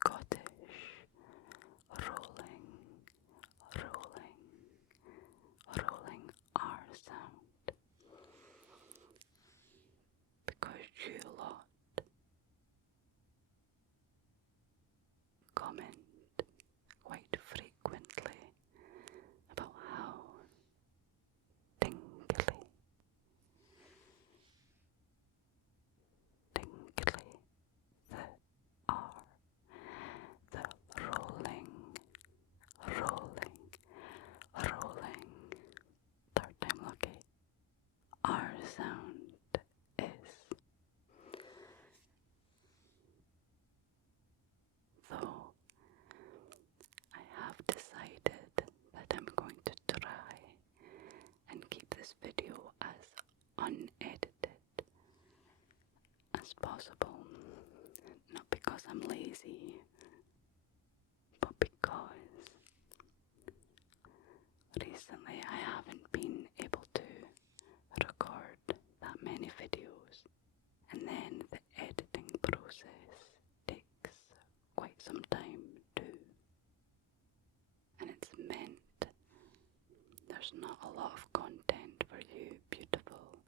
Scottish rolling, rolling, rolling R sound, because you lot comment quite frequently about how tingly the R, the rolling, rolling, rolling, third time lucky, R sound is. Though I have decided that I'm going to try and keep this video as unedited as possible, not because I'm lazy, but because recently I haven't been able to record that many videos, and then the editing process takes quite some time too, and it's meant there's not a lot of content for you beautiful,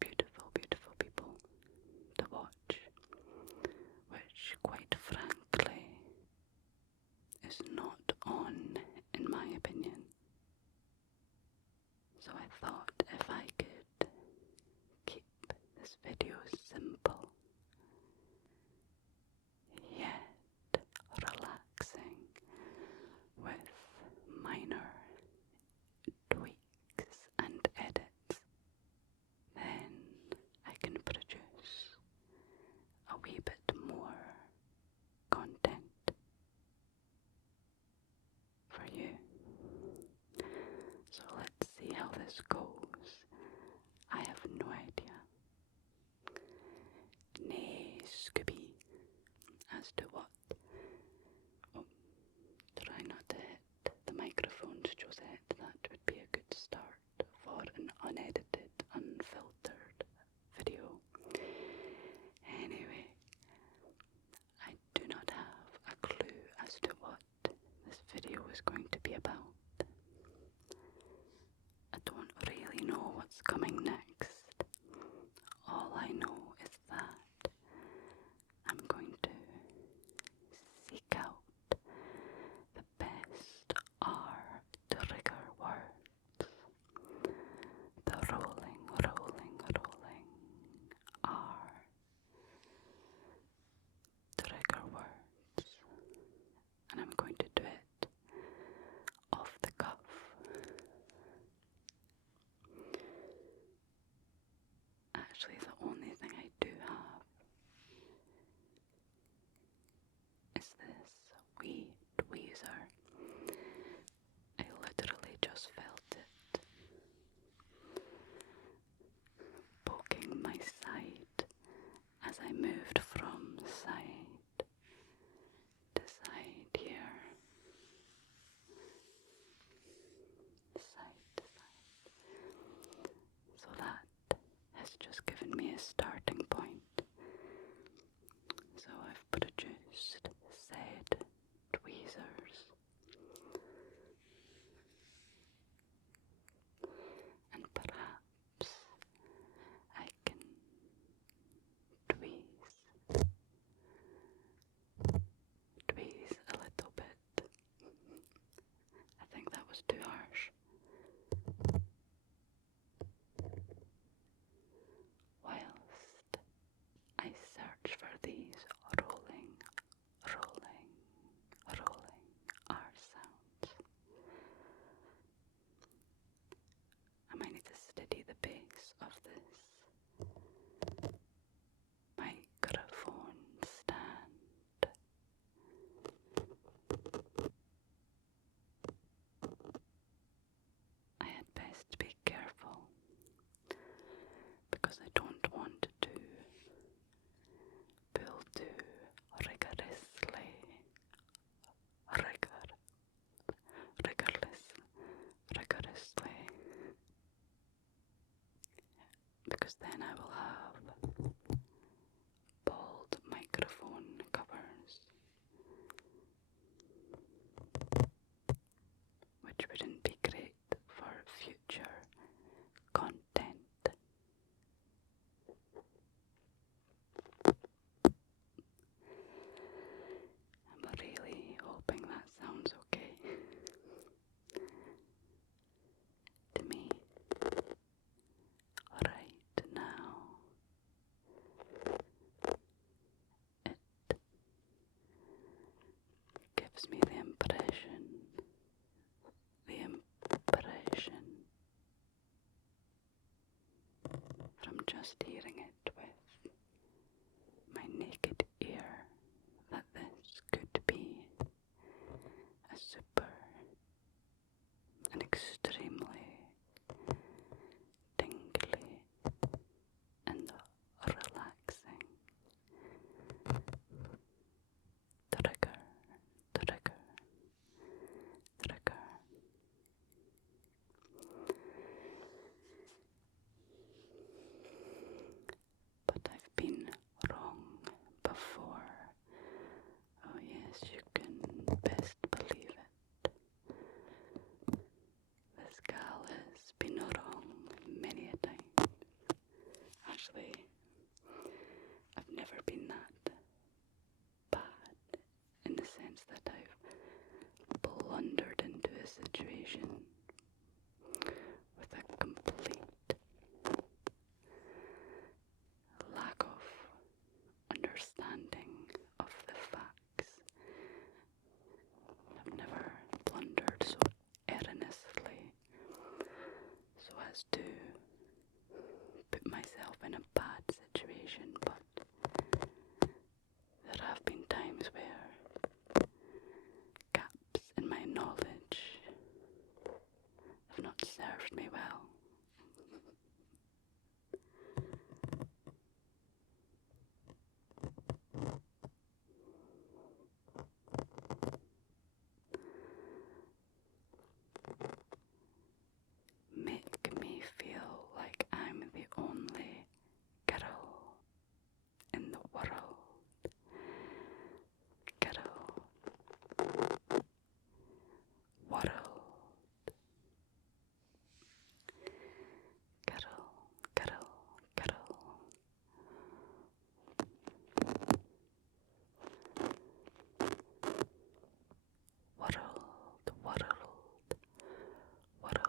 beautiful, beautiful people to watch, which quite frankly is not on, in my opinion. So I thought if I could keep this video simple yet relaxing with minor tweaks and edits, then I can produce a wee bit more content for you. So let's see how this goes. I have no idea. Nay, Scooby, as to what. Oh, try not to hit the microphones, Josette. That would be a good start for an unedited, unfiltered video. Anyway, I do not have a clue as to what this video is going to be about. I don't really know what's coming next. All I know is that I'm going to seek out the best R trigger words. The rolling, rolling, rolling R trigger words. And I'm going to do it off the cuff. Actually, the only thing I do have is this wee tweezer. I literally just felt it poking my side as I moved from side to side here. Side to side. So that has just given me a starting point. So I've produced said tweezers, and perhaps I can tweeze a little bit. I think that was too harsh. Whilst I search for these rolling, rolling, rolling R sounds, I might need to steady the bass of this microphone stand. I had best be careful because I don't want to pull too rigorously, rigorously, because then I will have bald microphone covers from just hearing it with my naked ear that this could be a super, an extremely tingly and relaxing trigger, trigger, trigger. But I've been wrong before. Oh yes, you can best believe it. This gal has been wrong many a time. Actually, I've never been that bad in the sense that I've blundered into a situation with a complete lack of understanding of the facts. I've never blundered so erroneously so as to put myself in a bad situation, but there have been times where gaps in my knowledge have not served me well. Make me feel like I'm the only girl in the world. Girl. World. Girl. Girl. Girl. World. World. World.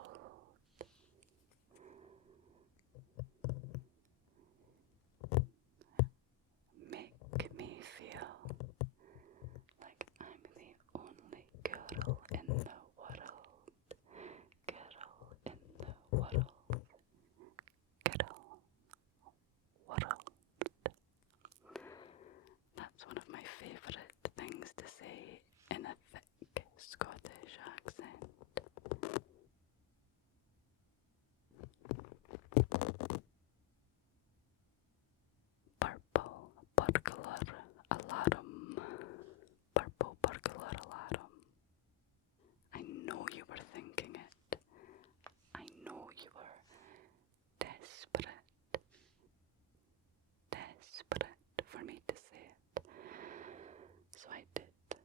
Make me feel like I'm the only girl in the world. Girl in the world. Girl. World. That's one of my favourite things to say in a thick Scottish accent. Purple burglar alarm. Purple burglar alarm. I know you were thinking it. I know you were desperate for me to say it. So I did.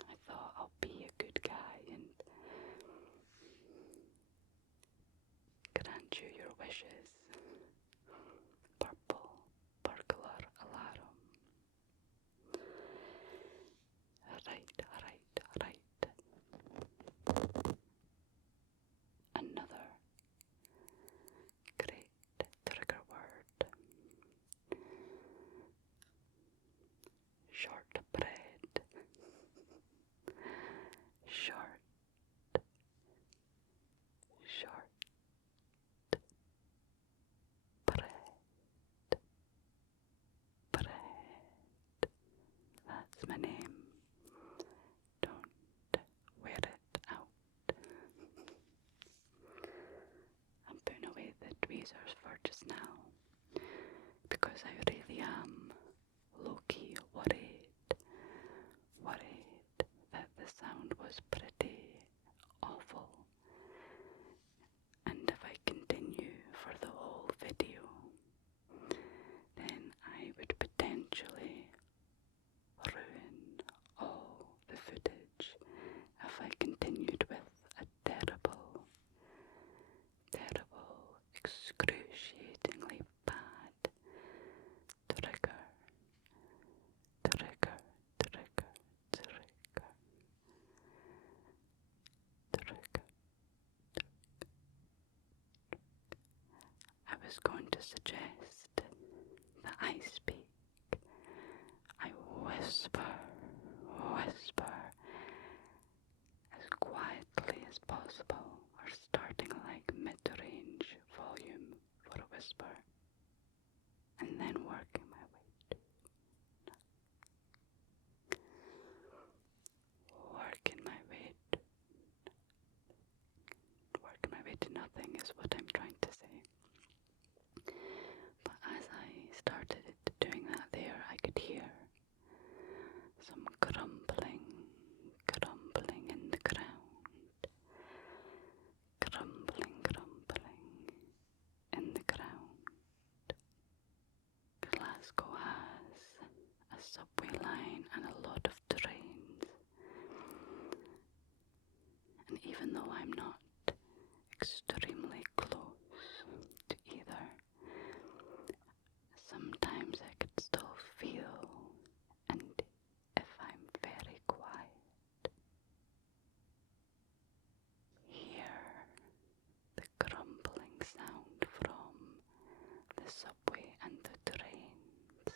I thought I'll be a good guy and grant you your wishes. Purple burglar alarm. Right. Another great trigger word. Shortbread. Short. Bread. That's my name. Don't wear it out. I'm putting away the tweezers for just now because I really am low-key worried that the sound was pretty awful, and if I continue for the whole video then I would potentially ruin all the footage if I continued with a terrible, excruciatingly bad trigger. I was going to suggest that I speak. I whisper as quietly as possible, or starting like mid-range volume. whisper, and then working my way to nothing is what I'm trying to say. But as I started doing that there, I could hear some grumbling in the ground, grumbling in the ground. Glasgow has a subway line and a lot of trains, and even though I'm not extremely close to either, sometimes I could still feel, and if I'm very quiet, hear the grumbling sound from the subway and the trains,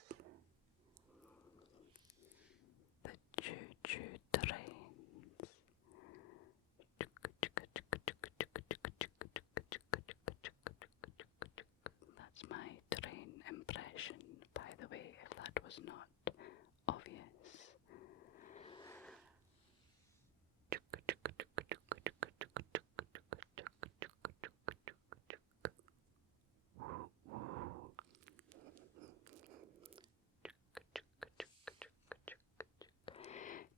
the choo-choo trains. That's my train impression, by the way, if that was not obvious.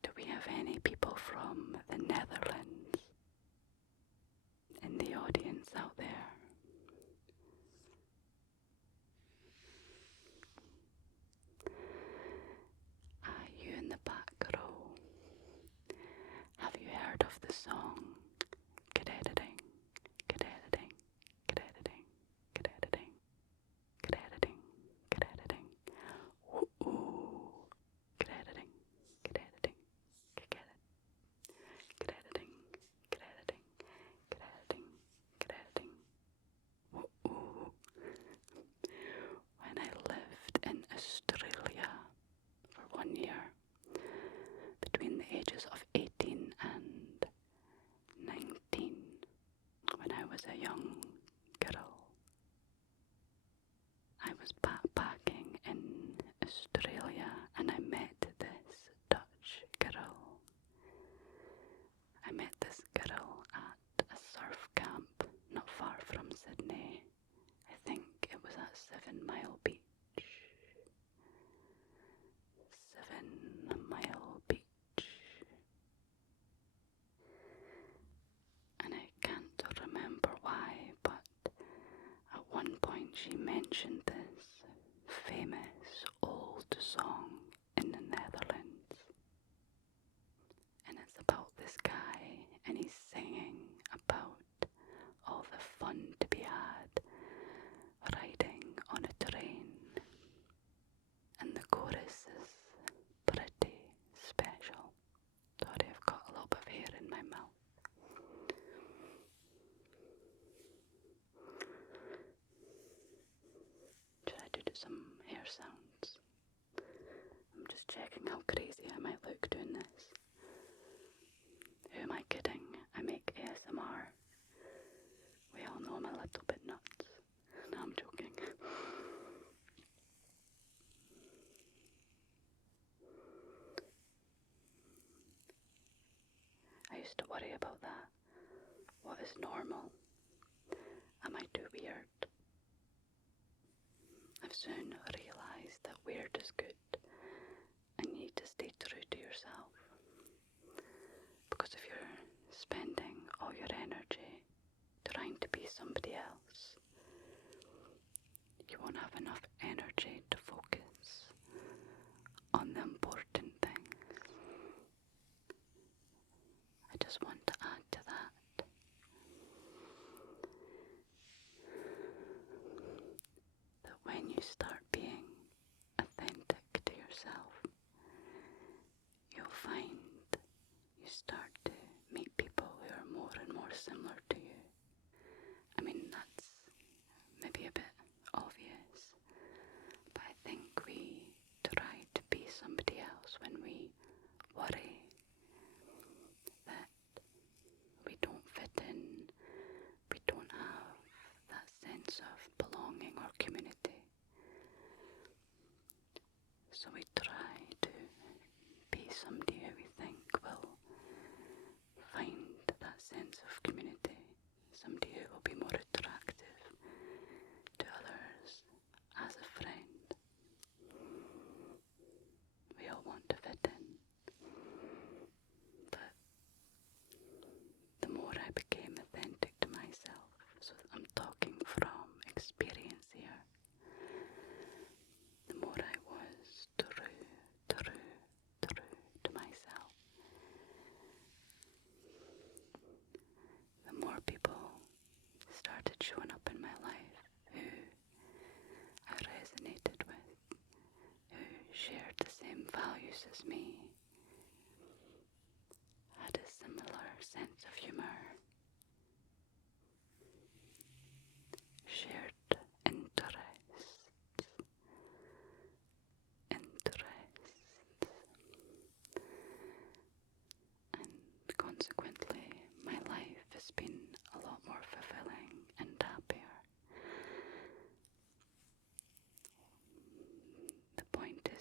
Do we have any people from the Netherlands in the audience out there? You in the back row, have you heard of the song Good Editing, Good Editing, Good Editing, Good Editing, Good Editing, Good Editing, ooh, Good Editing, Good Editing, Good Editing, Good Editing, Good Editing, Good Editing, Good Editing, ooh. When I lived in Australia for 1 year, between the ages of 18 and 19, when I was a young girl, I was backpacking in Australia and I met this Dutch girl. I met this girl at a surf camp not far from Sydney. I think it was at 7 Mile Beach. 7 Mile Beach. And I can't remember why, but at one point she mentioned this famous old song in the Netherlands. And it's about this guy, and he's singing about all the fun to be had riding on a train. And the chorus is pretty special. Sorry, I've got a little bit of hair in my mouth. Should I do some hair sounds? I'm just checking how crazy I might look doing this. Who am I kidding? I make ASMR. We all know I'm a little bit nuts. No, I'm joking. I used to worry about that. What is normal? Am I too weird? I've soon realised that weird is good and you need to stay true to yourself. Because if you're spending all your energy trying to be somebody else, you won't have enough energy to focus on the important things. I just want to add to that. That when you start being authentic to yourself, you'll find you start to meet people who are more and more similar to you. I mean, that's maybe a bit obvious, but I think we try to be somebody else when we worry that we don't fit in, we don't have that sense of belonging or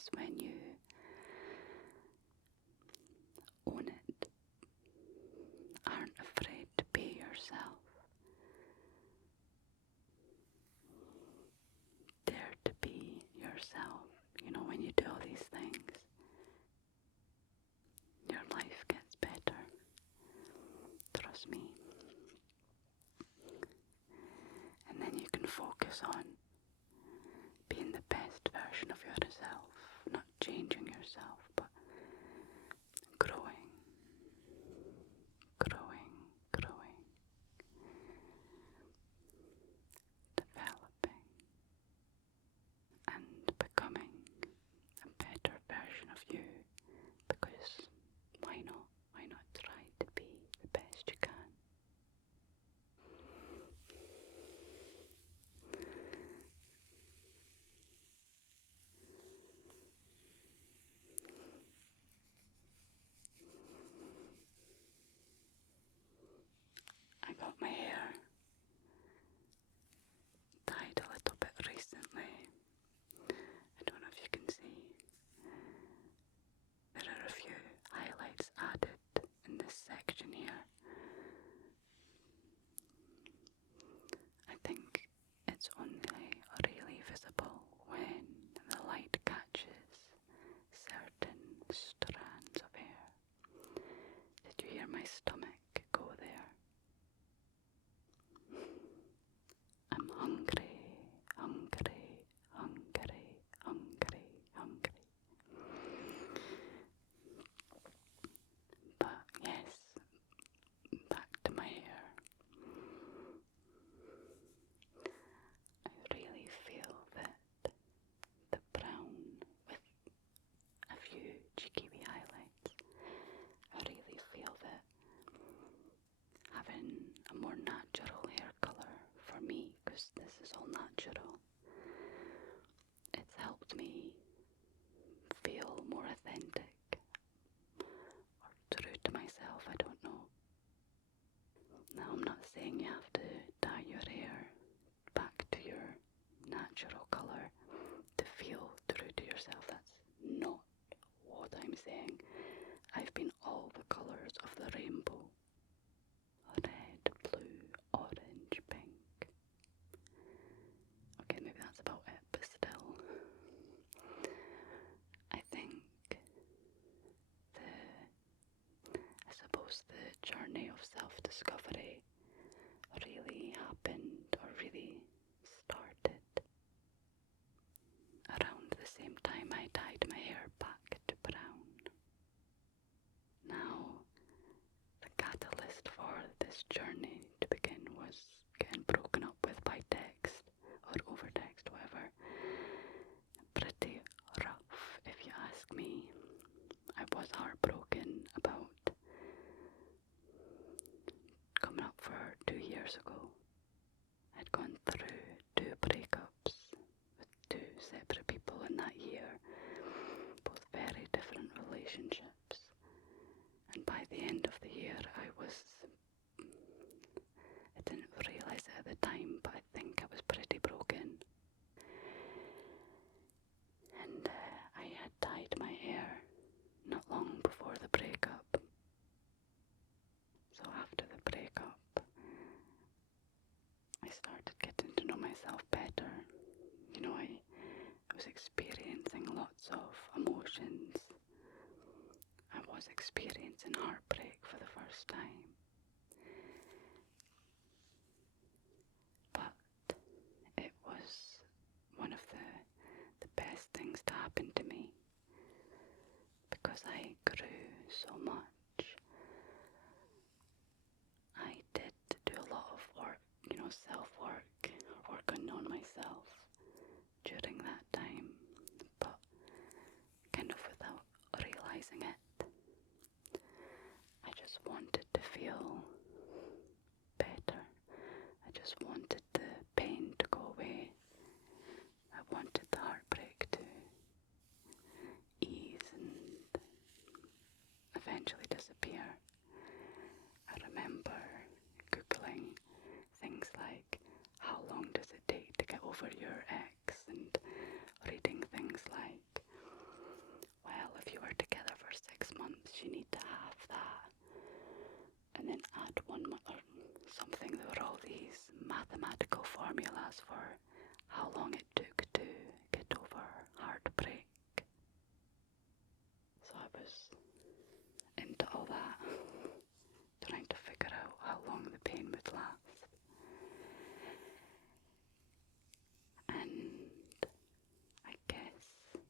is when you own it, aren't afraid to be yourself, dare to be yourself. You know, when you do all these things, your life gets better. Trust me. And then you can focus on being the best version of yourself, not changing yourself, but growing, growing, growing, developing, and becoming a better version of you, because why not? Why not try to be the best you can? I got my hair dyed a little bit recently. I don't know if you can see. There are a few highlights added in this section here. I think it's only really visible when the light catches certain strands of hair. Did you hear my stomach go there? I'm hungry, hungry, hungry, hungry, hungry. But yes, back to my hair. I really feel that the brown with a few cheeky wee highlights, I really feel that having a more natural hair colour for me, because this is all natural, it's helped me feel more authentic or true to myself. I don't know. Now, I'm not saying you have to dye your hair back to your natural colour to feel true to yourself. That's not what I'm saying. I've been all the colours of the rainbow. Red, blue, orange, pink. Okay, maybe that's about it, but still. I think I suppose the journey of self-discovery really happened, or really started, around the same time I dyed my hair back to brown. Now, the catalyst for this journey to begin was getting broken up with by text, or over text, whatever. Pretty rough, if you ask me. I was heartbroken about coming up something. There were all these mathematical formulas for how long it took to get over heartbreak. So I was into all that, trying to figure out how long the pain would last. And I guess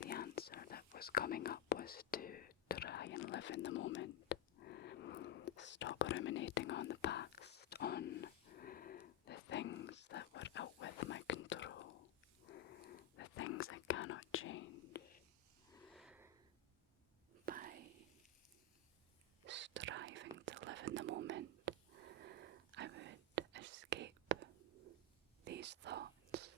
the answer that was coming up was to try and live in the moment. Stop ruminating on the past, on the things that were out with my control, the things I cannot change. By striving to live in the moment, I would escape these thoughts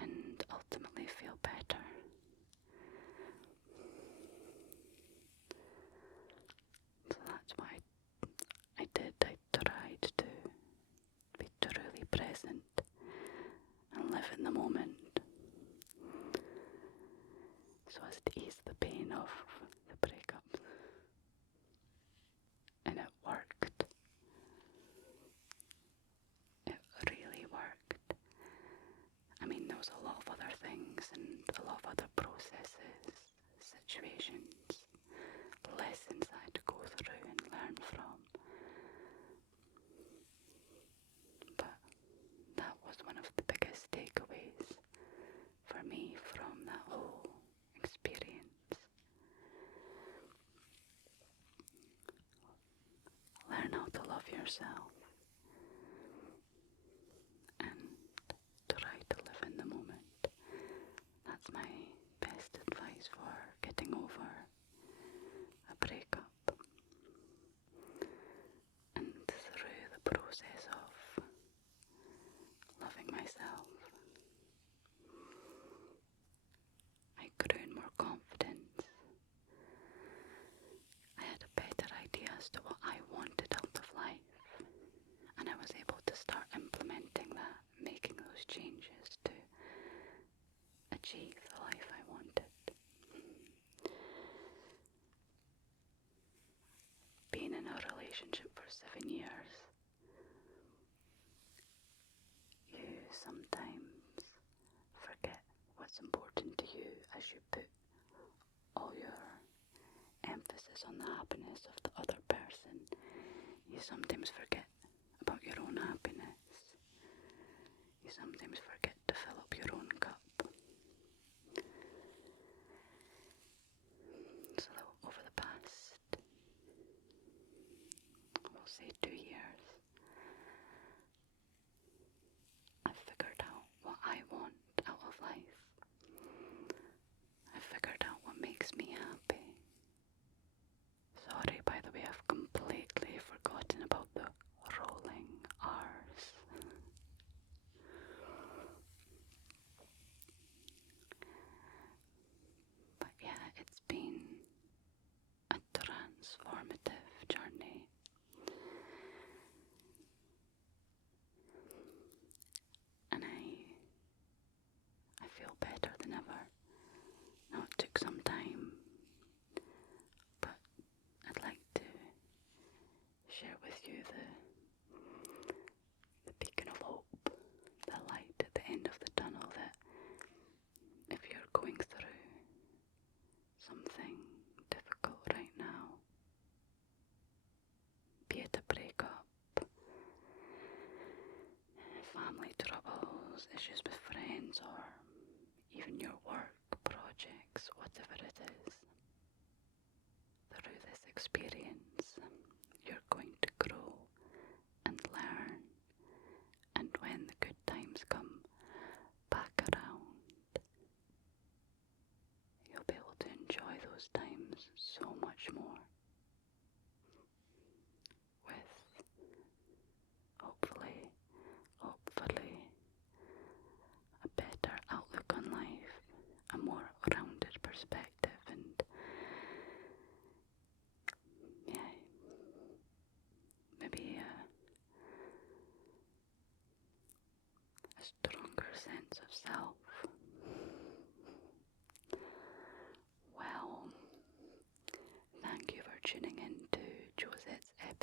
and ultimately feel better. So that's why I did. I tried to be truly present and live in the moment so as to ease the pain of the breakup. And it worked. It really worked. I mean, there was a lot of other things and a lot of other processes, situations, lessons I had to go through and learn from. But that was one of the biggest takeaways for me from that whole experience. Learn how to love yourself and try to live in the moment. That's my best advice for getting over a breakup and through the process of loving myself. I grew in more confidence. I had a better idea as to what I wanted out of life, and I was able to start implementing that, making those changes to achieve the life I wanted. Being in a relationship for 7 years, you sometimes forget what's important to you as you put all your emphasis on the happiness of the other person. You sometimes forget about your own happiness. You sometimes forget to fill up your own cup. So over the past, we'll say 2 years, I've figured out what I want out of life. I've figured out what makes me happy. Sorry, by the way, I've completely forgotten about the rolling R's. But yeah, it's been a transformative journey. And I feel better than ever. Now it took some time, but I'd like to share with you the beacon of hope, the light at the end of the tunnel, that if you're going through something difficult right now, be it a breakup, family troubles, issues with friends, or even your work, projects, whatever it is, through this experience, you're going to grow and learn, and when the good times come back around, you'll be able to enjoy those times so much more, with hopefully a better outlook on life, a more rounded perspective, and yeah, maybe a stronger sense of self. Well, thank you for tuning in to Josette's episode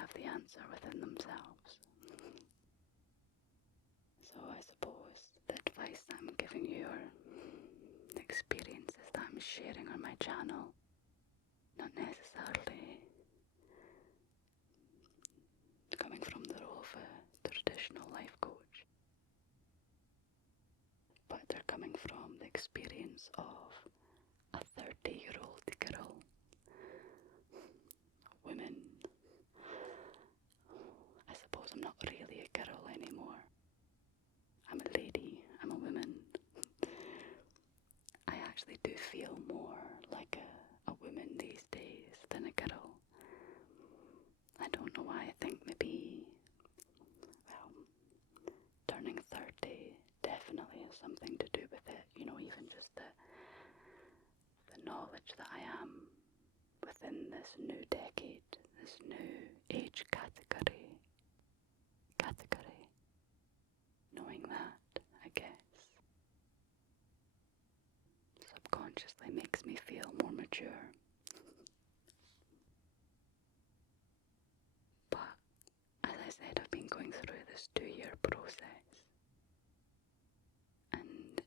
have the answer within themselves. So I suppose the advice that I'm giving you, or the experiences that I'm sharing on my channel, not necessarily coming from the role of a traditional life coach, but they're coming from the experience of a 30-year-old girl, woman. I suppose I'm not really a girl anymore. I'm a lady, I'm a woman. I actually do feel more like a woman these days than a girl. I don't know why. I think maybe, well, turning 30 definitely has something to do with it. You know, even just the knowledge that I am within this new decade, this new age category, knowing that, I guess, subconsciously makes me feel more mature. But, as I said, I've been going through this 2-year process, and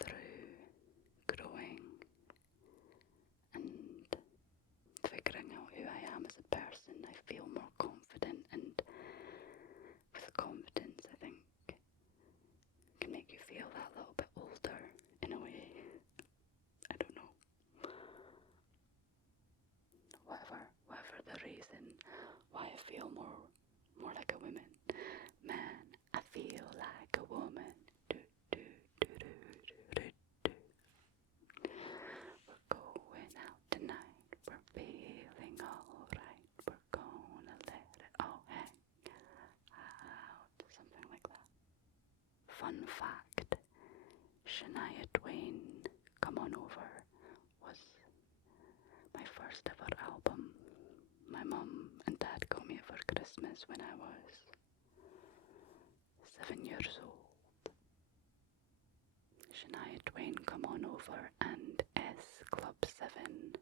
through growing and figuring out who I am as a person, I feel more confident, and with confidence, I think, can make you feel that little bit older in a way. I don't know. Whatever the reason why I feel more like a woman. Man, I feel like a woman. Do, do, do, do, do, do, do. We're going out tonight. We're feeling alright. We're gonna let it all hang out. Something like that. Fun fact, Shania Twain, Come On Over, was my first ever album. My mum and dad got me it for Christmas when I was 7 years old. Shania Twain, Come On Over, and S Club 7.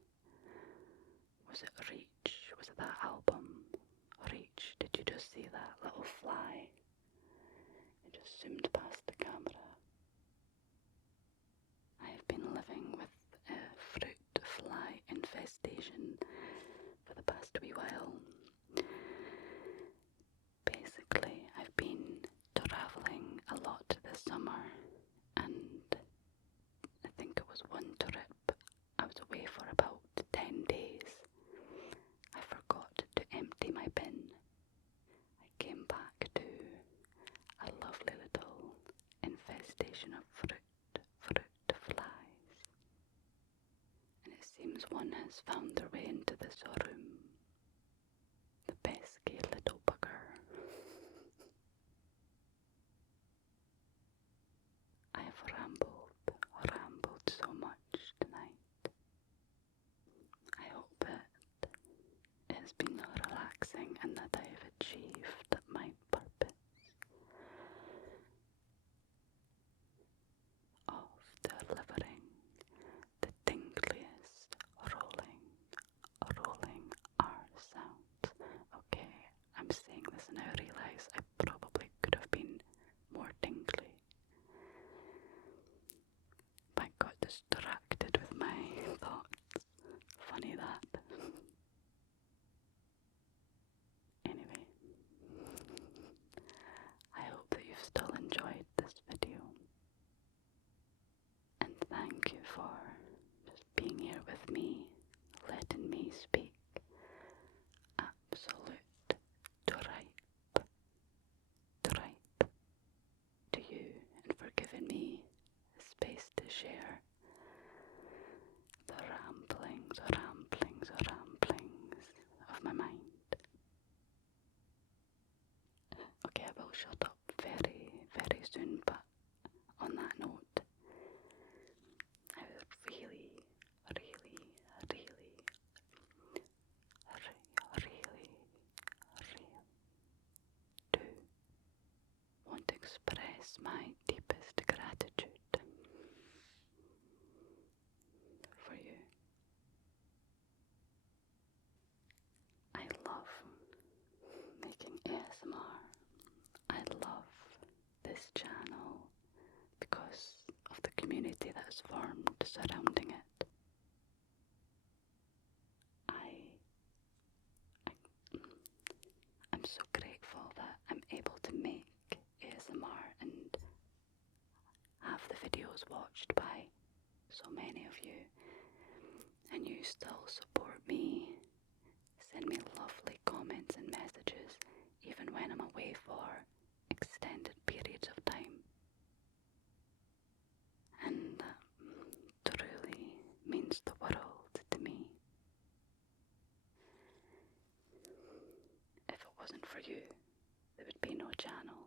Was it Reach? Was it that album? Reach. Did you just see that little fly? It just zoomed past the camera. I have been living with a fruit fly infestation for the past wee while. Basically, I've been travelling a lot this summer, and I think it was one trip I was away for about 10 days. I forgot to empty my bin. I came back to a lovely little infestation of fruit flies, and it seems one has found their way into the storeroom. The pesky little bugger. I have rambled so much tonight. I hope it has been relaxing and that I have achieved my purpose of delivering the tingliest rolling R sounds. Okay, I'm saying this and I realise I probably could have been more tingly. I got distracted with my thoughts. Funny that. Anyway, I hope that you've still enjoyed this video. And thank you for just being here with me, letting me speak absolute tripe to you, and for giving me the space to share the ramblings of my mind. Okay, I will shut up very, very soon, but on that note, I really do want to express my deepest gratitude for you. I love ASMR. I love this channel because of the community that is formed surrounding it. I'm so grateful that I'm able to make ASMR and have the videos watched by so many of you, and you still support me, send me lovely comments and messages even when I'm away for extended periods of time, and that truly means the world to me. If it wasn't for you, there would be no channel.